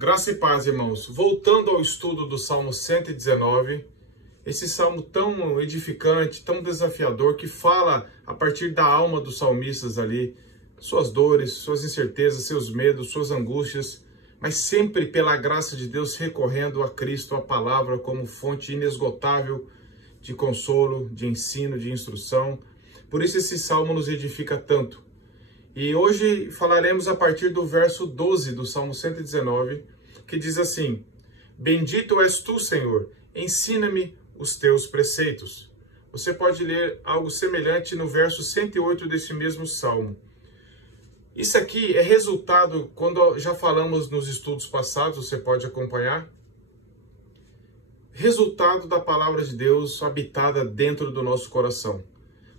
Graça e paz, irmãos. Voltando ao estudo do Salmo 119, esse salmo tão edificante, tão desafiador, que fala a partir da alma dos salmistas ali, suas dores, suas incertezas, seus medos, suas angústias, mas sempre pela graça de Deus recorrendo a Cristo, a palavra como fonte inesgotável de consolo, de ensino, de instrução. Por isso esse salmo nos edifica tanto. E hoje falaremos a partir do verso 12 do Salmo 119, que diz assim: Bendito és tu, Senhor, ensina-me os teus preceitos. Você pode ler algo semelhante no verso 108 desse mesmo Salmo. Isso aqui é resultado, quando já falamos nos estudos passados, você pode acompanhar, resultado da palavra de Deus habitada dentro do nosso coração.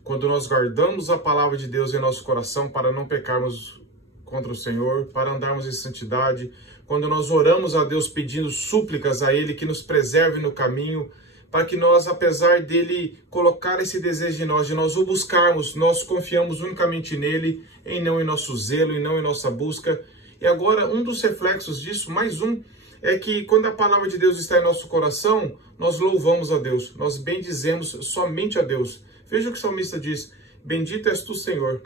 Quando nós guardamos a palavra de Deus em nosso coração para não pecarmos contra o Senhor, para andarmos em santidade, quando nós oramos a Deus pedindo súplicas a Ele que nos preserve no caminho, para que nós, apesar dele colocar esse desejo em nós, de nós o buscarmos, nós confiamos unicamente nele, e não em nosso zelo, e não em nossa busca. E agora, um dos reflexos disso, mais um, é que quando a palavra de Deus está em nosso coração, nós louvamos a Deus, nós bendizemos somente a Deus. Veja o que o salmista diz: Bendito és tu, Senhor.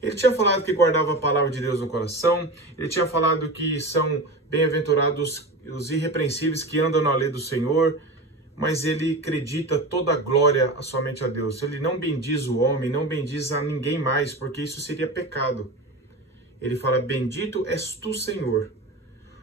Ele tinha falado que guardava a palavra de Deus no coração, ele tinha falado que são bem-aventurados os irrepreensíveis que andam na lei do Senhor, mas ele acredita toda a glória somente a Deus. Ele não bendiz o homem, não bendiz a ninguém mais, porque isso seria pecado. Ele fala: Bendito és tu, Senhor.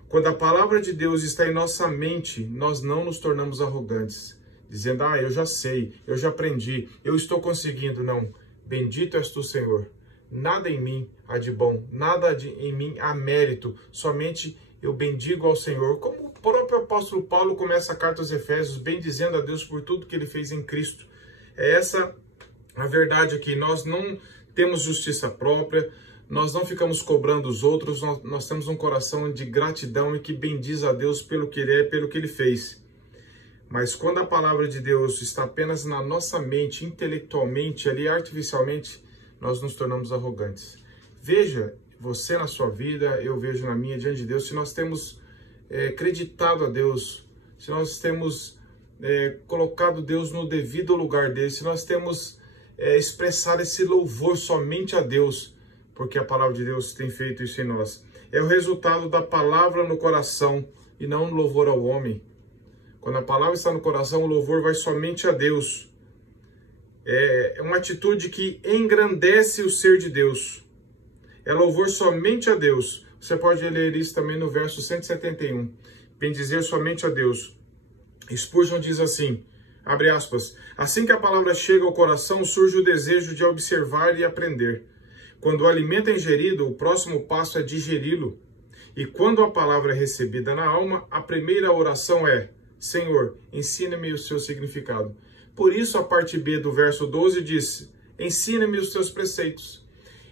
Quando a palavra de Deus está em nossa mente, nós não nos tornamos arrogantes, dizendo: eu já sei, eu já aprendi, eu estou conseguindo. Não. Bendito és tu, Senhor. Nada em mim há de bom, nada em mim há mérito, somente eu bendigo ao Senhor. Como o próprio apóstolo Paulo começa a carta aos Efésios, bendizendo a Deus por tudo que ele fez em Cristo. É essa a verdade aqui. Nós não temos justiça própria, nós não ficamos cobrando os outros, nós temos um coração de gratidão e que bendiz a Deus pelo que ele é, pelo que ele fez. Mas quando a palavra de Deus está apenas na nossa mente, intelectualmente, ali artificialmente, nós nos tornamos arrogantes. Veja, você na sua vida, eu vejo na minha, diante de Deus, se nós temos acreditado a Deus, se nós temos colocado Deus no devido lugar dele, se nós temos expressado esse louvor somente a Deus, porque a palavra de Deus tem feito isso em nós. É o resultado da palavra no coração e não no louvor ao homem. Quando a palavra está no coração, o louvor vai somente a Deus. É uma atitude que engrandece o ser de Deus. É louvor somente a Deus. Você pode ler isso também no verso 171. Bendizer somente a Deus. Spurgeon diz assim, abre aspas: Assim que a palavra chega ao coração, surge o desejo de observar e aprender. Quando o alimento é ingerido, o próximo passo é digeri-lo. E quando a palavra é recebida na alma, a primeira oração é: Senhor, ensina-me o seu significado. Por isso a parte B do verso 12 diz: Ensina-me os teus preceitos.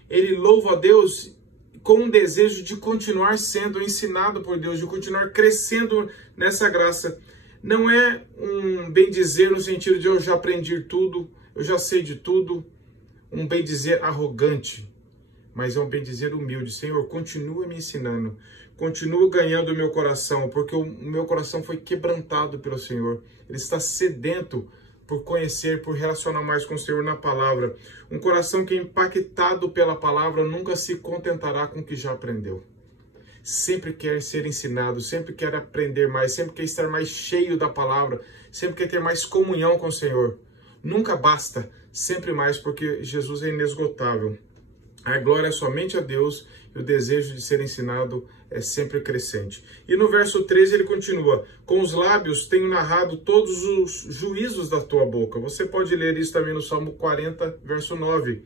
Ele louva a Deus com um desejo de continuar sendo ensinado por Deus, de continuar crescendo nessa graça. Não é um bem-dizer no sentido de eu já aprendi tudo, eu já sei de tudo, um bem-dizer arrogante, mas é um bem-dizer humilde. Senhor, continua me ensinando, continua ganhando o meu coração, porque o meu coração foi quebrantado pelo Senhor. Ele está sedento por conhecer, por relacionar mais com o Senhor na palavra. Um coração que é impactado pela palavra nunca se contentará com o que já aprendeu. Sempre quer ser ensinado, sempre quer aprender mais, sempre quer estar mais cheio da palavra, sempre quer ter mais comunhão com o Senhor. Nunca basta, sempre mais, porque Jesus é inesgotável. A glória é somente a Deus e o desejo de ser ensinado é sempre crescente. E no verso 13 ele continua: Com os lábios tenho narrado todos os juízos da tua boca. Você pode ler isso também no Salmo 40, verso 9.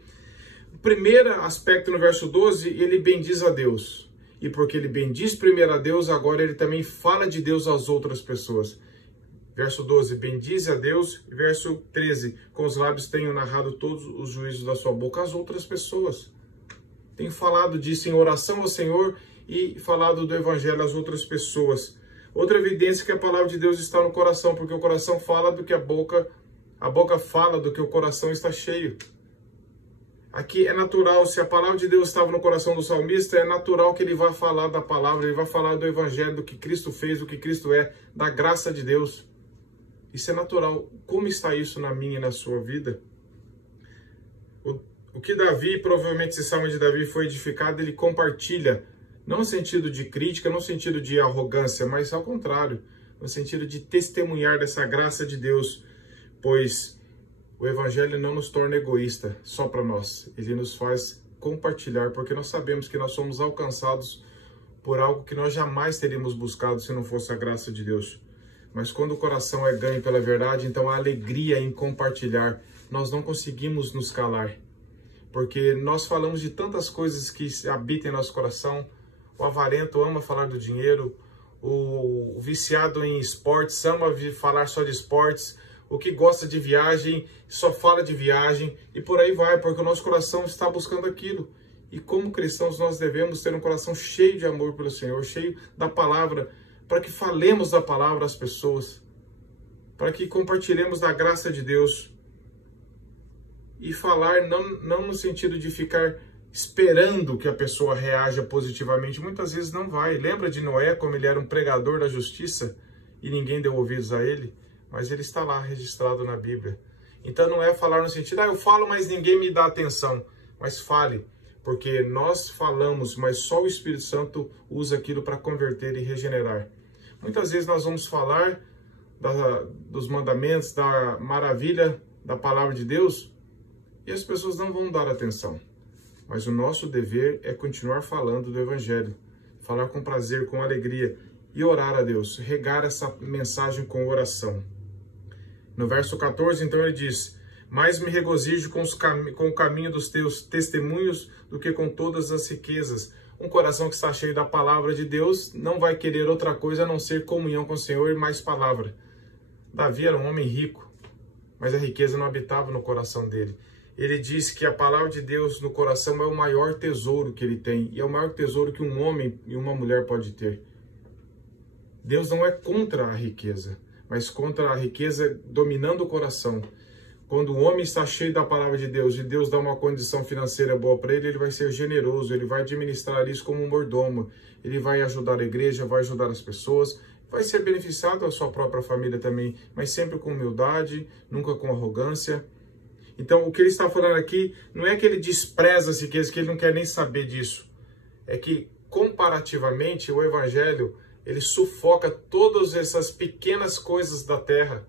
O primeiro aspecto no verso 12, ele bendiz a Deus. E porque ele bendiz primeiro a Deus, agora ele também fala de Deus às outras pessoas. Verso 12, bendize a Deus. Verso 13, com os lábios tenho narrado todos os juízos da sua boca às outras pessoas. Tenho falado disso em oração ao Senhor e falado do Evangelho às outras pessoas. Outra evidência é que a palavra de Deus está no coração, porque o coração fala do que a boca fala do que o coração está cheio. Aqui é natural, se a palavra de Deus estava no coração do salmista, é natural que ele vá falar da palavra, ele vai falar do evangelho, do que Cristo fez, do que Cristo é, da graça de Deus. Isso é natural. Como está isso na minha e na sua vida? O que Davi, provavelmente esse salmo de Davi foi edificado, ele compartilha, não no sentido de crítica, não no sentido de arrogância, mas ao contrário, no sentido de testemunhar dessa graça de Deus, pois o evangelho não nos torna egoísta só para nós, ele nos faz compartilhar, porque nós sabemos que nós somos alcançados por algo que nós jamais teríamos buscado se não fosse a graça de Deus. Mas quando o coração é ganho pela verdade, então a alegria em compartilhar, nós não conseguimos nos calar. Porque nós falamos de tantas coisas que habitam em nosso coração. O avarento ama falar do dinheiro, o viciado em esportes ama falar só de esportes, o que gosta de viagem só fala de viagem, e por aí vai, porque o nosso coração está buscando aquilo. E como cristãos nós devemos ter um coração cheio de amor pelo Senhor, cheio da palavra, para que falemos da palavra às pessoas, para que compartilhemos da graça de Deus. E falar não no sentido de ficar esperando que a pessoa reaja positivamente. Muitas vezes não vai. Lembra de Noé, como ele era um pregador da justiça e ninguém deu ouvidos a ele? Mas ele está lá registrado na Bíblia. Então não é falar no sentido, eu falo, mas ninguém me dá atenção. Mas fale, porque nós falamos, mas só o Espírito Santo usa aquilo para converter e regenerar. Muitas vezes nós vamos falar dos mandamentos, da maravilha da palavra de Deus, e as pessoas não vão dar atenção. Mas o nosso dever é continuar falando do Evangelho, falar com prazer, com alegria e orar a Deus, regar essa mensagem com oração. No verso 14, então, ele diz, mais me regozijo com o caminho dos teus testemunhos do que com todas as riquezas. Um coração que está cheio da palavra de Deus não vai querer outra coisa a não ser comunhão com o Senhor e mais palavra. Davi era um homem rico, mas a riqueza não habitava no coração dele. Ele diz que a palavra de Deus no coração é o maior tesouro que ele tem, e é o maior tesouro que um homem e uma mulher pode ter. Deus não é contra a riqueza, mas contra a riqueza dominando o coração. Quando o homem está cheio da palavra de Deus, e Deus dá uma condição financeira boa para ele, ele vai ser generoso, ele vai administrar isso como um mordomo, ele vai ajudar a igreja, vai ajudar as pessoas, vai ser beneficiado a sua própria família também, mas sempre com humildade, nunca com arrogância. Então, o que ele está falando aqui não é que ele despreza as riquezas, que ele não quer nem saber disso. É que, comparativamente, o Evangelho, ele sufoca todas essas pequenas coisas da terra.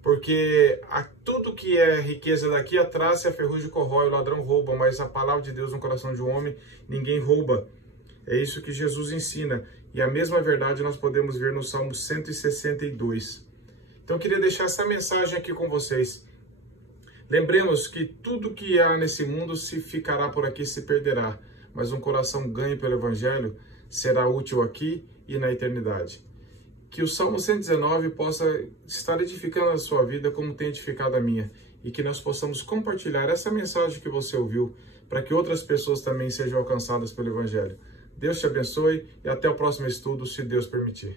Porque tudo que é riqueza daqui atrás, a ferrugem corrói, o ladrão rouba, mas a palavra de Deus no coração de um homem, ninguém rouba. É isso que Jesus ensina. E a mesma verdade nós podemos ver no Salmo 162. Então, eu queria deixar essa mensagem aqui com vocês. Lembremos que tudo que há nesse mundo se ficará por aqui, se perderá, mas um coração ganho pelo Evangelho será útil aqui e na eternidade. Que o Salmo 119 possa estar edificando a sua vida como tem edificado a minha, e que nós possamos compartilhar essa mensagem que você ouviu, para que outras pessoas também sejam alcançadas pelo Evangelho. Deus te abençoe e até o próximo estudo, se Deus permitir.